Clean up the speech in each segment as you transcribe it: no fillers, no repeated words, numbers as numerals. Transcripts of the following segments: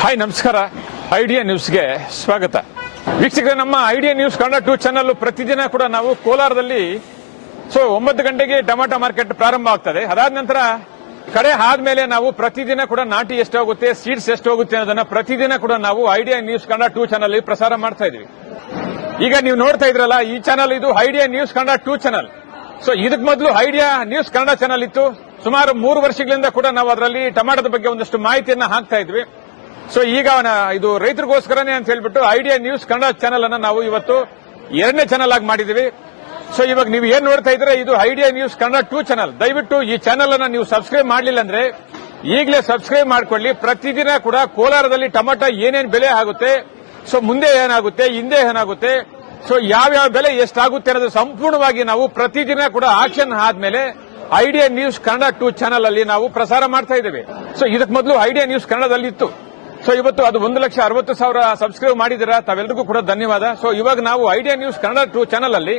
Hi ನಮಸ್ಕಾರ. Idea ನ್ಯೂಸ್ಗೆ ಸ್ವಾಗತ. ವೀಕ್ಷಕರೇ, ನಮ್ಮ ಐಡಿಯಾ ನ್ಯೂಸ್ ಕನ್ನಡ 2 ಚಾನಲ್ ಪ್ರತಿದಿನ ಕೂಡ ನಾವು ಕೋಲಾರದಲ್ಲಿ 9 ಗಂಟೆಗೆ ಟೊಮಾಟೊ ಮಾರ್ಕೆಟ್ ಪ್ರಾರಂಭ ಆಗ್ತದೆ. ಅದಾದ ನಂತರ ಕಡೆ ಆದ್ಮೇಲೆ ನಾವು ಪ್ರತಿದಿನ ಕೂಡ ನಾಟಿ ಎಷ್ಟು ಹೋಗುತ್ತೆ, ಸೀಡ್ಸ್ ಎಷ್ಟು ಹೋಗುತ್ತೆ ಅನ್ನೋದನ್ನ ಪ್ರತಿದಿನ ಕೂಡ ನಾವು ಐಡಿಯಾ ನ್ಯೂಸ್ ಕನ್ನಡ 2 ಚಾನಲ್ ಪ್ರಸಾರ ಮಾಡ್ತಾ ಇದೀವಿ. ಈಗ ನೀವು ನೋಡ್ತಾ ಇದ್ರಲ್ಲ, ಈ ಚಾನಲ್ ಇದು ಐಡಿಯಾ ನ್ಯೂಸ್ ಕನ್ನಡ 2 ಚಾನಲ್. ಇದಕ್ಕೆ ಮೊದಲು ಐಡಿಯಾ ನ್ಯೂಸ್ ಕನ್ನಡ ಚಾನಲ್ ಇತ್ತು. ಸುಮಾರು 3 ವರ್ಷಗಳಿಂದ ಕೂಡ ನಾವು ಅದರಲ್ಲಿ ಟೊಮಾಟೋದ ಬಗ್ಗೆ ಒಂದಷ್ಟು ಮಾಹಿತಿಯನ್ನ ಹಾಕ್ತಾ ಇದ್ವಿ. ಈಗ ಇದು ರೈತರಿಗೋಸ್ಕರನೇ ಅಂತ ಹೇಳ್ಬಿಟ್ಟು ಐಡಿಯಾ ನ್ಯೂಸ್ ಕನ್ನಡ ಚಾನಲ್ ಅನ್ನ ನಾವು ಇವತ್ತು 2ನೇ ಚಾನಲ್ ಆಗಿ ಮಾಡಿದೀವಿ. ಇವಾಗ ನೀವು ಏನ್ ನೋಡ್ತಾ ಇದ್ರೆ ಇದು ಐಡಿಯಾ ನ್ಯೂಸ್ ಕನ್ನಡ 2 ಚಾನಲ್. ದಯವಿಟ್ಟು ಈ ಚಾನಲ್ ಅನ್ನ ನೀವು ಸಬ್ಸ್ಕ್ರೈಬ್ ಮಾಡಲಿಲ್ಲ ಅಂದ್ರೆ ಈಗಲೇ ಸಬ್ಸ್ಕ್ರೈಬ್ ಮಾಡ್ಕೊಳ್ಳಿ. ಪ್ರತಿದಿನ ಕೂಡ ಕೋಲಾರದಲ್ಲಿ ಟೊಮಾಟೊ ಏನೇನು ಬೆಲೆ ಆಗುತ್ತೆ, ಮುಂದೆ ಏನಾಗುತ್ತೆ, ಹಿಂದೆ ಏನಾಗುತ್ತೆ, ಯಾವ್ಯಾವ ಬೆಲೆ ಎಷ್ಟಾಗುತ್ತೆ ಅನ್ನೋದು ಸಂಪೂರ್ಣವಾಗಿ ನಾವು ಪ್ರತಿದಿನ ಕೂಡ ಆಕ್ಷನ್ ಆದ್ಮೇಲೆ ಐಡಿಯಾ ನ್ಯೂಸ್ ಕನ್ನಡ 2 ಚಾನಲ್ ಅಲ್ಲಿ ನಾವು ಪ್ರಸಾರ ಮಾಡ್ತಾ ಇದ್ದೇವೆ. ಇದಕ್ಕೆ ಮೊದಲು ಐಡಿಯಾ ನ್ಯೂಸ್ ಕನ್ನಡದಲ್ಲಿ ಇತ್ತು. ಇವತ್ತು ಅದು 1,60,000 ಸಬ್ಸ್ಕ್ರೈಬ್ ಮಾಡಿದಿರಾ, ತಾವೆಲ್ಲರಿಗೂ ಕೂಡ ಧನ್ಯವಾದ. ಇವಾಗ ನಾವು ಐಡಿಯಾ ನ್ಯೂಸ್ ಕನ್ನಡ 2 ಚಾನಲ್ ಅಲ್ಲಿ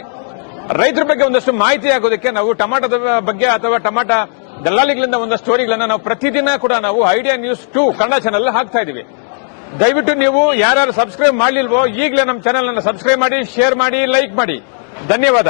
ರೈತರ ಬಗ್ಗೆ ಒಂದಷ್ಟು ಮಾಹಿತಿ ಆಗೋದಕ್ಕೆ ನಾವು ಟೊಮಾಟೋದ ಬಗ್ಗೆ ಅಥವಾ ಟೊಮಾಟೊ ದಲ್ಲಾಳಿಗಳಿಂದ ಒಂದಷ್ಟು ಸ್ಟೋರಿಗಳನ್ನ ನಾವು ಪ್ರತಿದಿನ ಕೂಡ ನಾವು ಐಡಿಯಾ ನ್ಯೂಸ್ 2 ಕನ್ನಡ ಚಾನಲ್ ಹಾಕ್ತಾ ಇದೀವಿ. ದಯವಿಟ್ಟು ನೀವು ಯಾರು ಸಬ್ಸ್ಕ್ರೈಬ್ ಮಾಡಲಿಲ್ವೋ ಈಗಲೇ ನಮ್ಮ ಚಾನಲ್ ಅನ್ನು ಸಬ್ಸ್ಕ್ರೈಬ್ ಮಾಡಿ, ಶೇರ್ ಮಾಡಿ, ಲೈಕ್ ಮಾಡಿ. ಧನ್ಯವಾದ.